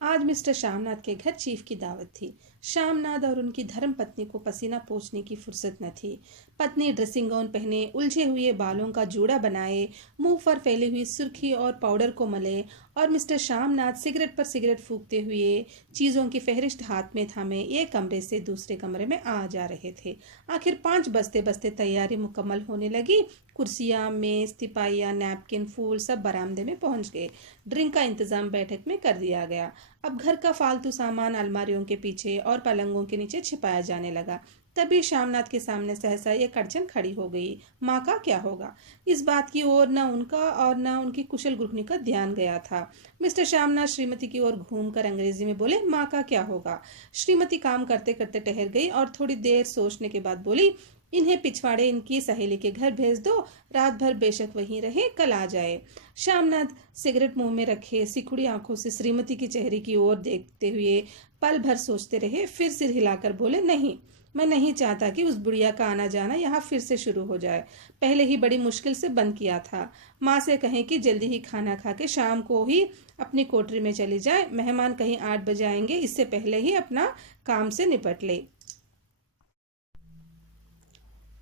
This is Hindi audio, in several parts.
आज मिस्टर श्यामनाथ के घर चीफ की दावत थी। श्यामनाथ और उनकी धर्म पत्नी को पसीना पोंछने की फुर्सत न थी। पत्नी ड्रेसिंग गाउन पहने, उलझे हुए बालों का जूड़ा बनाए, मुंह पर फैली हुई सुर्खी और पाउडर को मले, और मिस्टर श्यामनाथ सिगरेट पर सिगरेट फूंकते हुए चीज़ों की फहरिस्त हाथ में थामे एक कमरे से दूसरे कमरे में आ जा रहे थे। आखिर 5 बजते बजते तैयारी मुकम्मल होने लगी। कुर्सियाँ, मेज, तिपाहियाँ, नैपकिन, फूल सब बरामदे में पहुंच गए। ड्रिंक का इंतजाम बैठक में कर दिया गया। अब घर का फालतू सामान अलमारियों के पीछे और पलंगों के नीचे छिपाया जाने लगा। तभी श्यामनाथ के सामने सहसा एक अड़चन खड़ी हो गई। माँ का क्या होगा? इस बात की ओर न उनका और न उनकी कुशल गृहिणी का ध्यान गया था। मिस्टर श्यामनाथ श्रीमती की ओर घूमकर अंग्रेजी में बोले, माँ का क्या होगा? श्रीमती काम करते करते ठहर गई और थोड़ी देर सोचने के बाद बोली, इन्हें पिछवाड़े इनकी सहेली के घर भेज दो। रात भर बेशक वहीं रहे, कल आ जाए। श्यामनाथ सिगरेट मुंह में रखे सिकुड़ी आंखों से श्रीमती के चेहरे की ओर देखते हुए पल भर सोचते रहे। फिर सिर हिलाकर बोले, नहीं, मैं नहीं चाहता कि उस बुढ़िया का आना जाना यहाँ फिर से शुरू हो जाए। पहले ही बड़ी मुश्किल से बंद किया था। माँ से कहें कि जल्दी ही खाना खा के शाम को ही अपनी कोठरी में चली जाए। मेहमान कहीं 8 बजे आएंगे, इससे पहले ही अपना काम से निपट ले।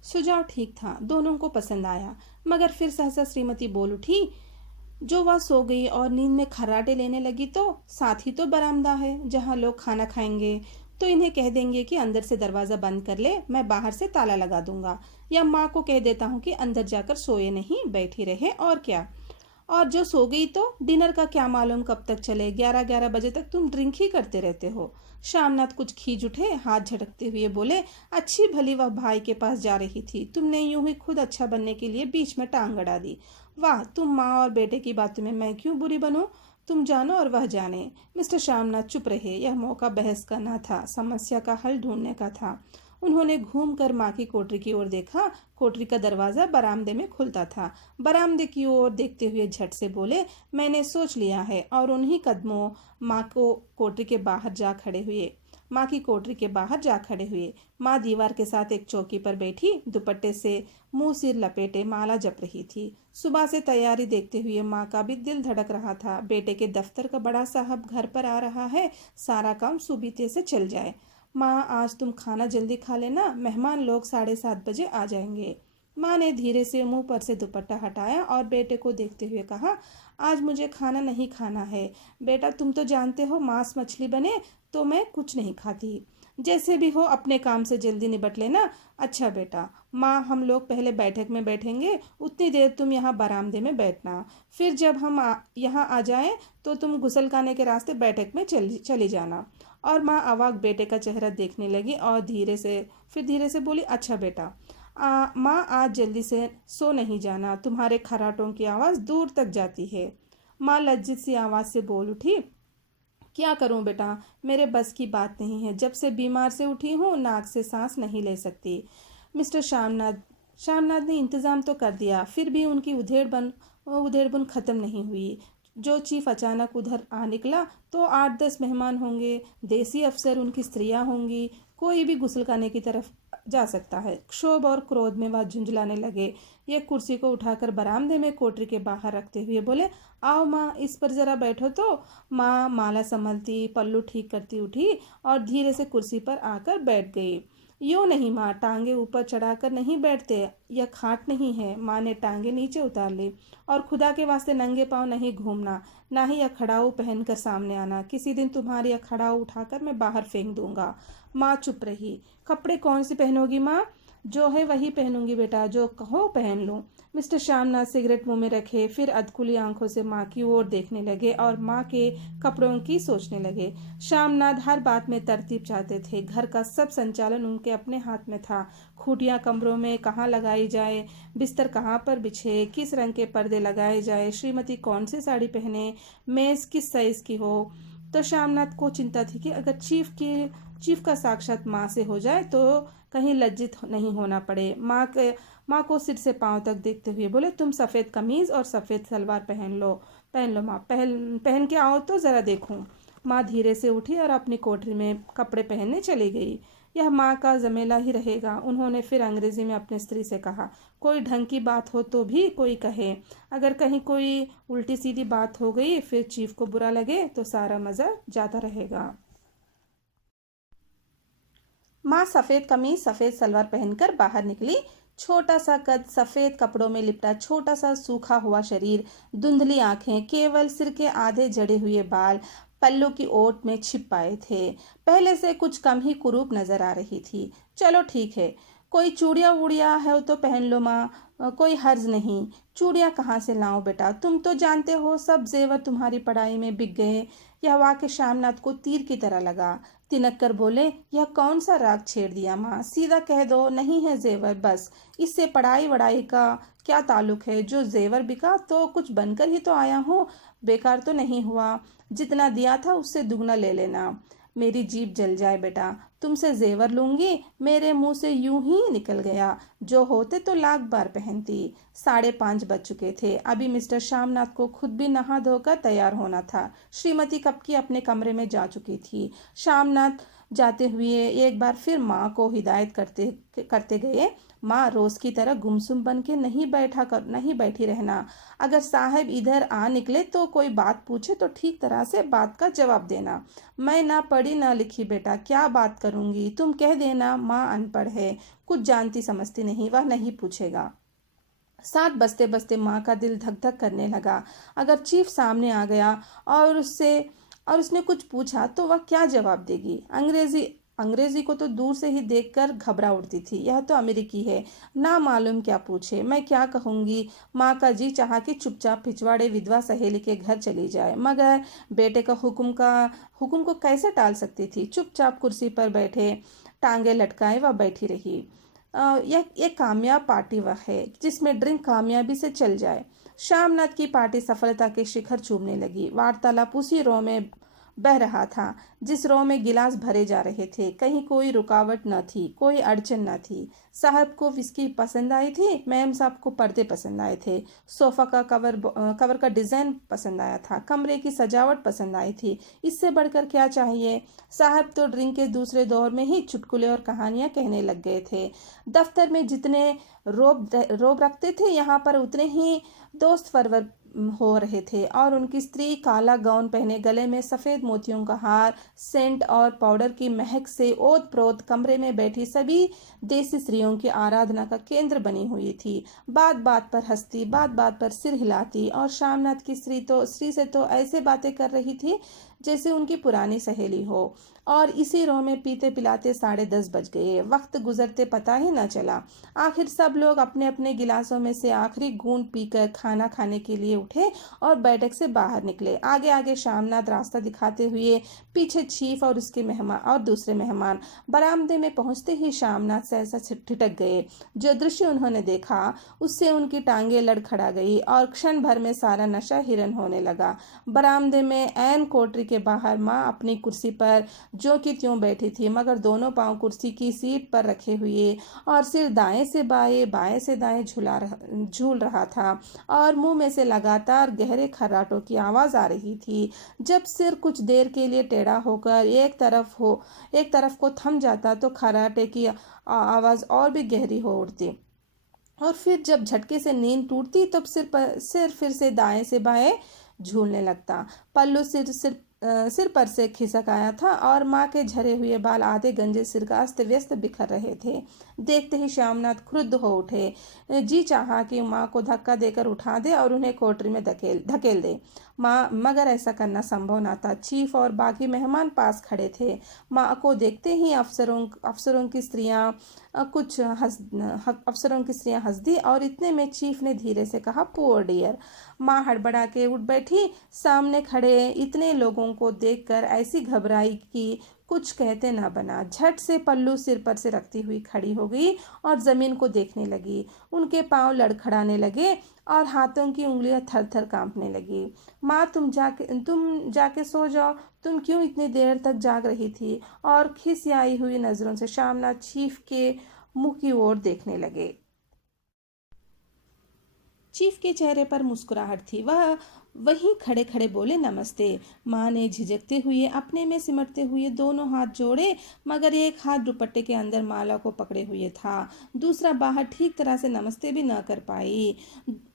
सुझाव ठीक था, दोनों को पसंद आया। मगर फिर सहसा श्रीमती बोल उठी, जो वह सो गई और नींद में खर्राटे लेने लगी तो साथ ही तो बरामदा है जहाँ लोग खाना खाएंगे। तो इन्हें कह देंगे कि अंदर से दरवाज़ा बंद कर ले, मैं बाहर से ताला लगा दूंगा। या माँ को कह देता हूँ कि अंदर जाकर सोए नहीं, बैठी रहे, और क्या। और जो सो गई तो डिनर का क्या मालूम कब तक चले, 11-11 बजे तक तुम ड्रिंक ही करते रहते हो। श्यामनाथ कुछ खींच उठे, हाथ झटकते हुए बोले, अच्छी भली वह भाई के पास जा रही थी, तुमने यूं ही खुद अच्छा बनने के लिए बीच में टांग अड़ा दी। वाह, तुम माँ और बेटे की बातों में मैं क्यों बुरी बनूं? तुम जानो और वह जाने। मिस्टर श्यामनाथ चुप रहे। यह मौका बहस का न था, समस्या का हल ढूंढने का था। उन्होंने घूमकर माँ की कोठरी की ओर देखा। कोठरी का दरवाजा बरामदे में खुलता था। बरामदे की ओर देखते हुए झट से बोले, मैंने सोच लिया है, और उन्हीं कदमों माँ को कोठरी के बाहर जा खड़े हुए। माँ की कोठरी के बाहर जा खड़े हुए। माँ दीवार के साथ एक चौकी पर बैठी दुपट्टे से मुंह सिर लपेटे माला जप रही थी। सुबह से तैयारी देखते हुए माँ का भी दिल धड़क रहा था। बेटे के दफ्तर का बड़ा साहब घर पर आ रहा है, सारा काम सुबीते से चल जाए। माँ, आज तुम खाना जल्दी खा लेना, मेहमान लोग 7:30 बजे आ जाएंगे। माँ ने धीरे से मुंह पर से दुपट्टा हटाया और बेटे को देखते हुए कहा, आज मुझे खाना नहीं खाना है। बेटा, तुम तो जानते हो मांस मछली बने तो मैं कुछ नहीं खाती। जैसे भी हो अपने काम से जल्दी निपट लेना। अच्छा बेटा। माँ, हम लोग पहले बैठक में बैठेंगे, उतनी देर तुम यहाँ बरामदे में बैठना। फिर जब हम यहाँ आ जाएं तो तुम गुसलखाने के रास्ते बैठक में चली जाना। और माँ अवाक बेटे का चेहरा देखने लगी और धीरे से बोली, अच्छा बेटा। माँ, आज जल्दी से सो नहीं जाना, तुम्हारे खर्राटों की आवाज़ दूर तक जाती है। माँ लज्जित सी आवाज़ से बोल उठी, क्या करूं बेटा, मेरे बस की बात नहीं है। जब से बीमार से उठी हूँ, नाक से सांस नहीं ले सकती। मिस्टर श्यामनाथ ने इंतज़ाम तो कर दिया, फिर भी उनकी उधेड़बुन ख़त्म नहीं हुई। जो चीफ अचानक उधर आ निकला तो 8-10 मेहमान होंगे, देसी अफसर, उनकी स्त्रियां होंगी, कोई भी गुस्लखाने की तरफ जा सकता है। क्षोभ और क्रोध में वह झुंझलाने लगे। एक कुर्सी को उठाकर बरामदे में कोठरी के बाहर रखते हुए बोले, आओ माँ, इस पर जरा बैठो तो। माँ माला संभलती, पल्लू ठीक करती उठी और धीरे से कुर्सी पर आकर बैठ गई। यूँ नहीं माँ, टांगे ऊपर चढ़ाकर नहीं बैठते, यह खाट नहीं है। माँ ने टांगे नीचे उतार ली। और खुदा के वास्ते नंगे पाँव नहीं घूमना, ना ही अखड़ाऊ पहनकर सामने आना। किसी दिन तुम्हारी अखड़ाऊ उठाकर मैं बाहर फेंक दूंगा। माँ चुप रही। कपड़े कौन से पहनोगी माँ? जो है वही पहनूंगी बेटा, जो कहो पहन लूं। मिस्टर श्यामनाथ सिगरेट मुंह में रखे फिर अधकुली आंखों से माँ की ओर देखने लगे और माँ के कपड़ों की सोचने लगे। श्यामनाथ हर बात में तरतीब चाहते थे। घर का सब संचालन उनके अपने हाथ में था। खूटियाँ कमरों में कहाँ लगाई जाए, बिस्तर कहाँ पर बिछे, किस रंग के पर्दे लगाए जाए, श्रीमती कौन सी साड़ी पहने, मेज़ किस साइज की हो। तो श्यामनाथ को चिंता थी कि अगर चीफ का साक्षात माँ से हो जाए तो कहीं लज्जित नहीं होना पड़े। माँ को सिर से पांव तक देखते हुए बोले, तुम सफ़ेद कमीज़ और सफ़ेद सलवार पहन लो माँ, पहन के आओ तो ज़रा देखूं। माँ धीरे से उठी और अपनी कोठरी में कपड़े पहनने चली गई। यह माँ का जमेला ही रहेगा। उन्होंने फिर अंग्रेजी में अपनी स्त्री से कहा, कोई ढंग की बात हो तो भी कोई कहे, अगर कहीं कोई उल्टी सीधी बात हो गई फिर चीफ को बुरा लगे तो सारा मज़ा जाता रहेगा। माँ सफ़ेद कमीज सफ़ेद सलवार पहनकर बाहर निकली। छोटा सा कद, सफ़ेद कपड़ों में लिपटा छोटा सा सूखा हुआ शरीर, धुंधली आंखें, केवल सिर के आधे जड़े हुए बाल पल्लू की ओट में छिप पाए थे। पहले से कुछ कम ही कुरूप नजर आ रही थी। चलो ठीक है, कोई चूड़िया वूड़िया है तो पहन लो माँ, कोई हर्ज नहीं। चूड़िया कहाँ से लाऊं बेटा, तुम तो जानते हो सब जेवर तुम्हारी पढ़ाई में बिक गए। यह वाक्य श्यामनाथ को तीर की तरह लगा। तिनक कर बोले, यह कौन सा राग छेड़ दिया माँ, सीधा कह दो नहीं है जेवर, बस। इससे पढ़ाई वढ़ाई का क्या ताल्लुक है, जो जेवर बिका तो कुछ बनकर ही तो आया हूँ, बेकार तो नहीं हुआ। जितना दिया था उससे दुगना ले लेना। मेरी जीभ जल जाए बेटा, तुमसे जेवर लूंगी, मेरे मुंह से यूं ही निकल गया, जो होते तो लाख बार पहनती। 5:30 बज चुके थे। अभी मिस्टर श्यामनाथ को खुद भी नहा धोकर तैयार होना था। श्रीमती कब की अपने कमरे में जा चुकी थी। श्यामनाथ जाते हुए एक बार फिर माँ को हिदायत करते करते गए, माँ रोज की तरह गुमसुम बन के नहीं बैठी रहना। अगर साहब इधर आ निकले तो कोई बात पूछे तो ठीक तरह से बात का जवाब देना। मैं ना पढ़ी ना लिखी बेटा, क्या बात करूंगी, तुम कह देना माँ अनपढ़ है, कुछ जानती समझती नहीं, वह नहीं पूछेगा। 7 बजते बजते माँ का दिल धक धक करने लगा। अगर चीफ सामने आ गया और उसने कुछ पूछा तो वह क्या जवाब देगी। अंग्रेजी को तो दूर से ही देखकर घबरा उठती थी। यह तो अमेरिकी है, ना मालूम क्या पूछे, मैं क्या कहूंगी। माँ का जी चाहा कि चुपचाप पिछवाड़े विधवा सहेली के घर चली जाए, मगर बेटे का हुक्म को कैसे टाल सकती थी। चुपचाप कुर्सी पर बैठे टांगे लटकाए वह बैठी रही। यह एक कामयाब पार्टी वह है जिसमें ड्रिंक कामयाबी से चल जाए। श्यामनाथ की पार्टी सफलता के शिखर चूमने लगी। वार्तालाप उसी रो में बह रहा था जिस रो में गिलास भरे जा रहे थे। कहीं कोई रुकावट न थी, कोई अड़चन न थी। साहब को विस्की पसंद आई थी, मैम साहब को पर्दे पसंद आए थे, सोफा का कवर का डिजाइन पसंद आया था, कमरे की सजावट पसंद आई थी। इससे बढ़कर क्या चाहिए। साहब तो ड्रिंक के दूसरे दौर में ही चुटकुले और कहानियां कहने लग गए थे। दफ्तर में जितने रोब रखते थे, यहाँ पर उतने ही दोस्त फरवर हो रहे थे। और उनकी स्त्री काला गाउन पहने, गले में सफेद मोतियों का हार, सेंट और पाउडर की महक से ओत प्रोत कमरे में बैठी सभी देसी स्त्रियों की आराधना का केंद्र बनी हुई थी। बात बात पर हंसती, बात बात पर सिर हिलाती, और श्यामनाथ की स्त्री से तो ऐसे बातें कर रही थी जैसे उनकी पुरानी सहेली हो। और इसी रो में पीते पिलाते 10:30 बज गए। वक्त गुजरते पता ही न चला। आखिर सब लोग अपने अपने गिलासों में से आखिरी घूंट पीकर खाना खाने के लिए उठे और बैठक से बाहर निकले। आगे आगे श्यामनाथ रास्ता दिखाते हुए, पीछे चीफ और उसके मेहमान और दूसरे मेहमान। बरामदे में पहुंचते ही श्यामनाथ सहसा ठिठक गए। जो दृश्य उन्होंने देखा उससे उनकी टांगे लड़खड़ा गई और क्षण भर में सारा नशा हिरन होने लगा। बरामदे में ऐन कोठरी के बाहर माँ अपनी कुर्सी पर जो कि त्यों बैठी थी, मगर दोनों पांव कुर्सी की सीट पर रखे हुए और सिर दाएं से बाएं से दाएं झूल रहा था, और मुंह में से लगातार गहरे खर्राटों की आवाज आ रही थी। जब सिर कुछ देर के लिए टेढ़ा होकर एक तरफ को थम जाता तो खर्राटे की आवाज और भी गहरी हो उठती, और फिर जब झटके से नींद टूटती तब सिर फिर से दाएं से बाएं झूलने लगता। पल्लू सिर पर से खिसक आया था और माँ के झरे हुए बाल आधे गंजे सिर का अस्त व्यस्त बिखर रहे थे। देखते ही श्यामनाथ क्रुद्ध हो उठे। जी चाहा कि माँ को धक्का देकर उठा दे और उन्हें कोठरी में धकेल दे, मगर ऐसा करना संभव न था। चीफ और बाकी मेहमान पास खड़े थे। माँ को देखते ही अफसरों की स्त्रियां हंस दी, और इतने में चीफ ने धीरे से कहा, पुअर डियर। माँ हड़बड़ा के उठ बैठी। सामने खड़े इतने लोगों को देखकर ऐसी घबराई कि कुछ कहते न बना। झट से पल्लू सिर पर से रखती हुई खड़ी हो गई और जमीन को देखने लगी। उनके पांव लड़खड़ाने लगे और हाथों की उंगलियां थर थर कांपने लगी। माँ, तुम जाके सो जाओ, तुम क्यों इतनी देर तक जाग रही थी। और खिसियाई हुई नजरों से श्यामनाथ चीफ के मुंह की ओर देखने लगे। चीफ के चेहरे पर मुस्कुराहट थी। वह वहीं खड़े खड़े बोले नमस्ते। माँ ने झिझकते हुए अपने में सिमटते हुए दोनों हाथ जोड़े, मगर एक हाथ दुपट्टे के अंदर माला को पकड़े हुए था, दूसरा बाहर ठीक तरह से नमस्ते भी न कर पाई।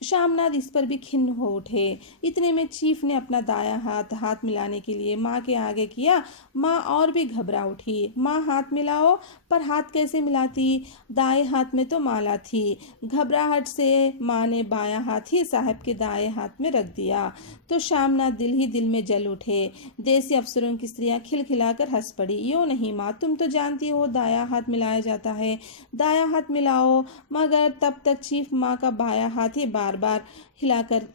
श्यामनाथ इस पर भी खिन्न हो उठे। इतने में चीफ ने अपना दायां हाथ हाथ मिलाने के लिए माँ के आगे किया। माँ और भी घबरा उठी। माँ हाथ मिलाओ, पर हाथ कैसे मिलाती? दाएं हाथ में तो माला थी। घबराहट से माँ ने बायां हाथ ही साहब के दाएं हाथ में रख दिया तो श्यामनाथ दिल ही दिल में जल उठे। देसी अफसरों की स्त्रियां खिलखिलाकर हंस पड़ी। यूं नहीं माँ, तुम तो जानती हो दायां हाथ मिलाया जाता है, दायां हाथ मिलाओ। मगर तब तक चीफ माँ का बायां हाथ ही बार बार हिलाकर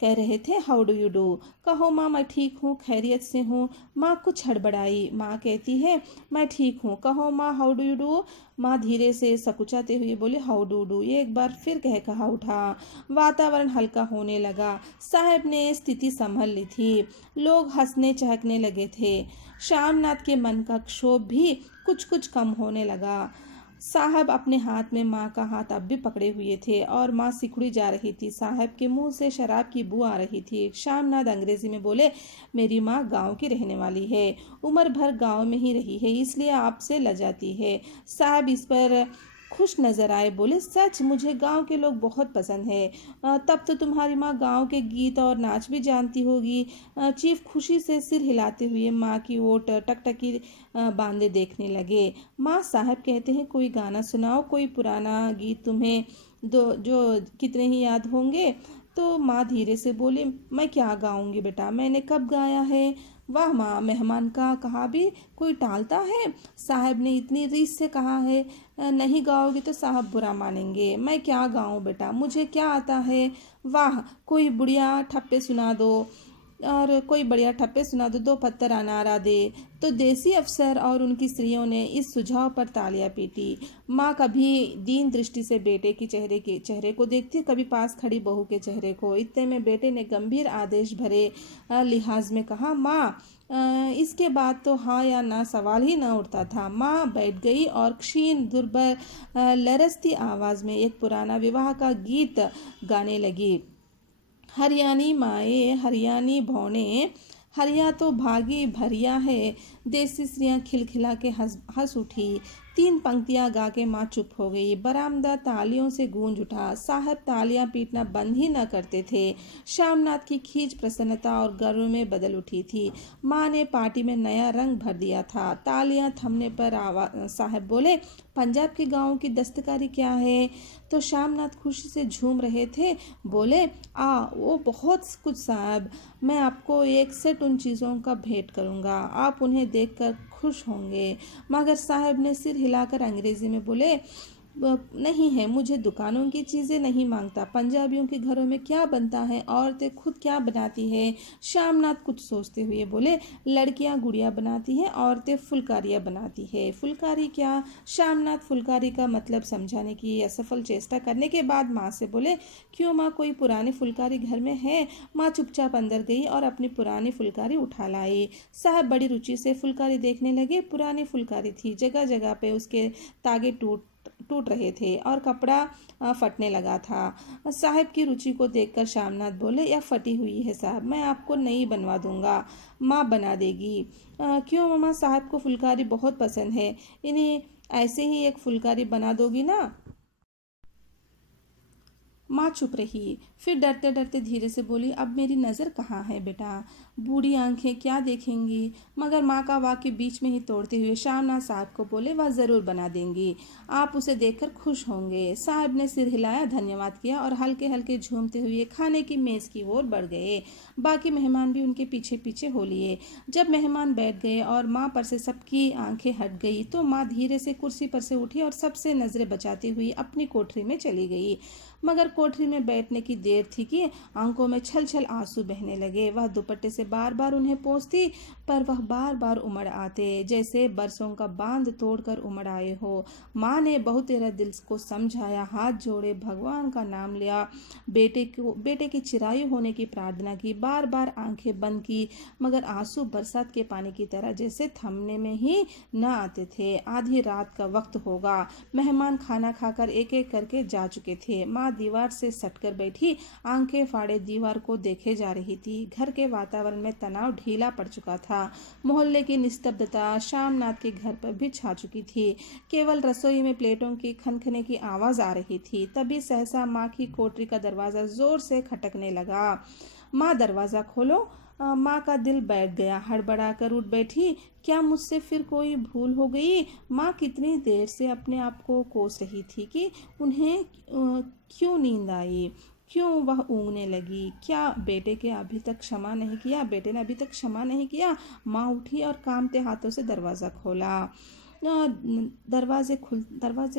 कह रहे थे, हाउ डू यू डू। कहो माँ, मैं ठीक हूँ, खैरियत से हूँ। माँ कुछ हड़बड़ाई। माँ कहती है, मैं ठीक हूँ। कहो माँ, हाउ डू यू डू। माँ धीरे से सकुचाते हुए बोले, हाउ डू डू। ये एक बार फिर कहा उठा। वातावरण हल्का होने लगा। साहब ने स्थिति संभल ली थी। लोग हंसने चहकने लगे थे। श्यामनाथ के मन का क्षोभ भी कुछ कुछ कम होने लगा। साहब अपने हाथ में माँ का हाथ अब भी पकड़े हुए थे और माँ सिकुड़ी जा रही थी। साहब के मुंह से शराब की बू आ रही थी। श्यामनाथ अंग्रेजी में बोले, मेरी माँ गांव की रहने वाली है, उम्र भर गांव में ही रही है, इसलिए आपसे लजाती है। साहब इस पर खुश नजर आए, बोले, सच मुझे गांव के लोग बहुत पसंद है। तब तो तुम्हारी माँ गांव के गीत और नाच भी जानती होगी। चीफ खुशी से सिर हिलाते हुए माँ की ओर टकटकी बांधे देखने लगे। माँ, साहब कहते हैं कोई गाना सुनाओ, कोई पुराना गीत तुम्हें जो कितने ही याद होंगे। तो माँ धीरे से बोली, मैं क्या गाऊंगी बेटा, मैंने कब गाया है। वाह माँ, मेहमान का कहा भी कोई टालता है। साहब ने इतनी रीस से कहा है, नहीं गाओगे तो साहब बुरा मानेंगे। मैं क्या गाऊं बेटा, मुझे क्या आता है। वाह, कोई बढ़िया ठप्पे सुना दो, और कोई बढ़िया ठप्पे सुना दो, दो पत्थर अनारा दे। तो देसी अफसर और उनकी स्त्रियों ने इस सुझाव पर तालियां पीटी। माँ कभी दीन दृष्टि से बेटे के चेहरे को देखती, कभी पास खड़ी बहू के चेहरे को। इतने में बेटे ने गंभीर आदेश भरे लिहाज में कहा, माँ, इसके बाद तो हाँ या ना सवाल ही ना उठता था। माँ बैठ गई और क्षीण दुर्बल लरसती आवाज में एक पुराना विवाह का गीत गाने लगी। हरियाणी माए हरियाणी भौने, हरिया तो भागी भरिया है। देसी स्त्रियां खिलखिला के हंस उठी। 3 पंक्तियां गा के माँ चुप हो गई। बरामदा तालियों से गूंज उठा। साहब तालियां पीटना बंद ही न करते थे। श्यामनाथ की खींच प्रसन्नता और गर्व में बदल उठी थी। माँ ने पार्टी में नया रंग भर दिया था। तालियां थमने पर साहब बोले, पंजाब के गाँव की दस्तकारी क्या है। तो श्यामनाथ खुशी से झूम रहे थे। बोले, वो बहुत कुछ साहब, मैं आपको एक सेट उन चीज़ों का भेंट करूंगा, आप उन्हें देखकर खुश होंगे। मगर साहब ने सिर हिलाकर अंग्रेजी में बोले, नहीं है, मुझे दुकानों की चीज़ें नहीं मांगता। पंजाबियों के घरों में क्या बनता है, औरतें खुद क्या बनाती है। श्यामनाथ कुछ सोचते हुए बोले, लड़कियां गुड़िया बनाती हैं, औरतें फुलकारियाँ बनाती है। फुलकारी क्या? श्यामनाथ फुलकारी का मतलब समझाने की असफल चेष्टा करने के बाद माँ से बोले, क्यों माँ, कोई पुरानी फुलकारी घर में है? माँ चुपचाप अंदर गई और अपनी पुरानी फुलकारी उठा लाई। साहब बड़ी रुचि से फुलकारी देखने लगे। पुरानी फुलकारी थी, जगह जगह पे उसके तागे टूट रहे थे और कपड़ा फटने लगा था। साहब की रुचि को देखकर श्यामनाथ बोले, यह फटी हुई है साहब, मैं आपको नई बनवा दूंगा, माँ बना देगी। क्यों मामा, साहब को फुलकारी बहुत पसंद है, इन्हें ऐसे ही एक फुलकारी बना दोगी ना। माँ चुप रही, फिर डरते डरते धीरे से बोली, अब मेरी नज़र कहाँ है बेटा, बूढ़ी आंखें क्या देखेंगी। मगर माँ का वाक्य बीच में ही तोड़ते हुए श्यामनाथ साहब को बोले, वह ज़रूर बना देंगी, आप उसे देखकर खुश होंगे। साहब ने सिर हिलाया, धन्यवाद किया और हल्के हल्के झूमते हुए खाने की मेज़ की ओर बढ़ गए। बाकी मेहमान भी उनके पीछे पीछे हो लिए। जब मेहमान बैठ गए और माँ पर से सबकी आंखें हट गई तो माँ धीरे से कुर्सी पर से उठी और सबसे नज़रें बचाती हुई अपनी कोठरी में चली गई। मगर कोठरी में बैठने की देर थी कि आंखों में छल छल आंसू बहने लगे। वह दुपट्टे से बार बार उन्हें पोंछती, पर वह बार बार उमड़ आते, जैसे बरसों का बांध तोड़कर उमड़ आए हो। माँ ने बहुत तेरा दिल को समझाया, हाथ जोड़े, भगवान का नाम लिया, बेटे की चिरायु होने की प्रार्थना की, बार बार आंखें बंद की, मगर आंसू बरसात के पानी की तरह जैसे थमने में ही न आते थे। आधी रात का वक्त होगा। मेहमान खाना खाकर एक एक करके जा चुके थे। माँ माँ दीवार से सटकर बैठी आंखें फाड़े दीवार को देखे जा रही थी। घर के वातावरण में तनाव ढीला पड़ चुका था। मोहल्ले की निस्तब्धता श्यामनाथ के घर पर भी छा चुकी थी। केवल रसोई में प्लेटों की खनखने की आवाज़ आ रही थी। तभी सहसा माँ की कोठरी का दरवाज़ा जोर से खटकने लगा। माँ, दरवाज़ा खोलो। माँ का दिल बैठ गया। हड़बड़ा कर उठ बैठी। क्या मुझसे फिर कोई भूल हो गई? माँ कितनी देर से अपने आप को कोस रही थी कि उन्हें क्यों नींद आई, क्यों वह ऊँघने लगी। क्या बेटे ने अभी तक क्षमा नहीं किया? माँ उठी और कांपते हाथों से दरवाज़ा खोला। दरवाजे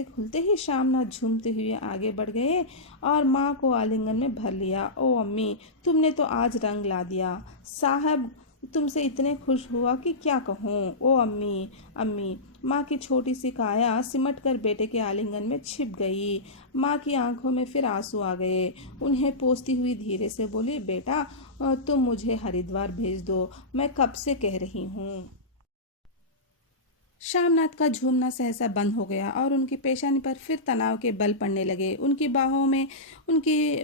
खुलते ही श्यामनाथ झूमते हुए आगे बढ़ गए और माँ को आलिंगन में भर लिया। ओ अम्मी, तुमने तो आज रंग ला दिया। साहब तुमसे इतने खुश हुआ कि क्या कहूँ। ओ अम्मी, अम्मी। माँ की छोटी सी काया सिमट कर बेटे के आलिंगन में छिप गई। माँ की आंखों में फिर आंसू आ गए। उन्हें पोंछती हुई धीरे से बोली, बेटा तुम मुझे हरिद्वार भेज दो, मैं कब से कह रही हूँ। श्यामनाथ का झूमना सहसा बंद हो गया और उनकी पेशानी पर फिर तनाव के बल पड़ने लगे। उनकी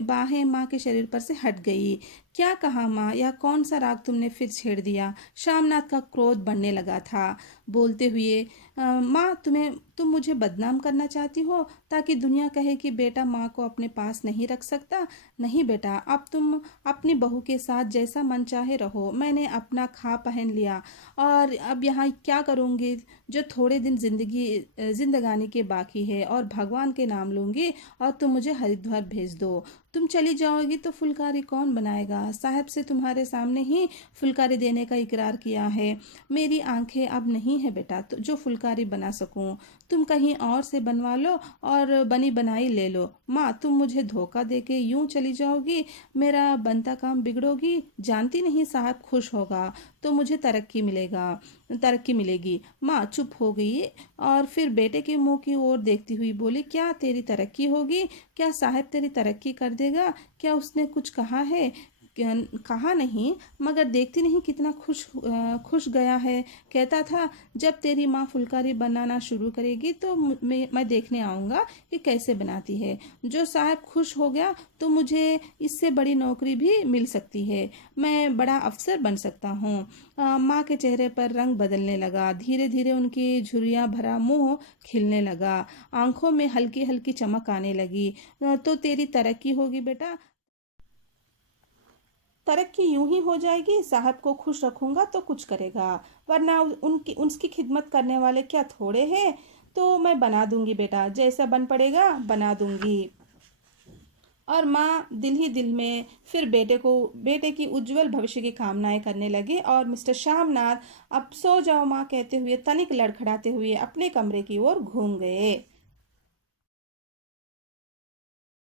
बाहें माँ के शरीर पर से हट गई। क्या कहा माँ? या कौन सा राग तुमने फिर छेड़ दिया? श्यामनाथ का क्रोध बढ़ने लगा था। बोलते हुए, माँ, तुम मुझे बदनाम करना चाहती हो ताकि दुनिया कहे कि बेटा माँ को अपने पास नहीं रख सकता? नहीं बेटा, अब तुम अपनी बहू के साथ जैसा मन चाहे रहो। मैंने अपना खा पहन लिया और अब यहाँ क्या करूँगी? जो थोड़े दिन जिंदगानी के बाकी है और भगवान के नाम लूंगी और तुम मुझे हरिद्वार भेज दो। तुम चली जाओगी तो फुलकारी कौन बनाएगा? साहब से तुम्हारे सामने ही फुलकारी देने का इकरार किया है। मेरी आंखें अब नहीं है बेटा तो जो फुलकारी बना सकूं। तुम कहीं और से बनवा लो और बनी बनाई ले लो। माँ, तुम मुझे धोखा देके यूं चली जाओगी, मेरा बनता काम बिगड़ोगी। जानती नहीं साहब खुश होगा तो मुझे तरक्की मिलेगी। माँ चुप हो गई और फिर बेटे के मुंह की ओर देखती हुई बोली, क्या तेरी तरक्की होगी? क्या साहब तेरी तरक्की कर देगा? क्या उसने कुछ कहा है? कहा नहीं, मगर देखती नहीं कितना खुश गया है। कहता था जब तेरी माँ फुलकारी बनाना शुरू करेगी तो मैं देखने आऊँगा कि कैसे बनाती है। जो साहब खुश हो गया तो मुझे इससे बड़ी नौकरी भी मिल सकती है। मैं बड़ा अफसर बन सकता हूँ। माँ के चेहरे पर रंग बदलने लगा। धीरे धीरे उनकी झुर्रियाँ भरा मुंह खिलने लगा। आंखों में हल्की हल्की चमक आने लगी। तो तेरी तरक्की होगी बेटा। तरक्की यूं ही हो जाएगी। साहब को खुश रखूंगा तो कुछ करेगा, वरना उसकी खिदमत करने वाले क्या थोड़े हैं। तो मैं बना दूंगी बेटा, जैसा बन पड़ेगा बना दूंगी। और माँ दिल ही दिल में फिर बेटे की उज्जवल भविष्य की कामनाएं करने लगे। और मिस्टर श्यामनाथ अब सो जाओ माँ कहते हुए तनिक लड़खड़ाते हुए अपने कमरे की ओर घूम गए।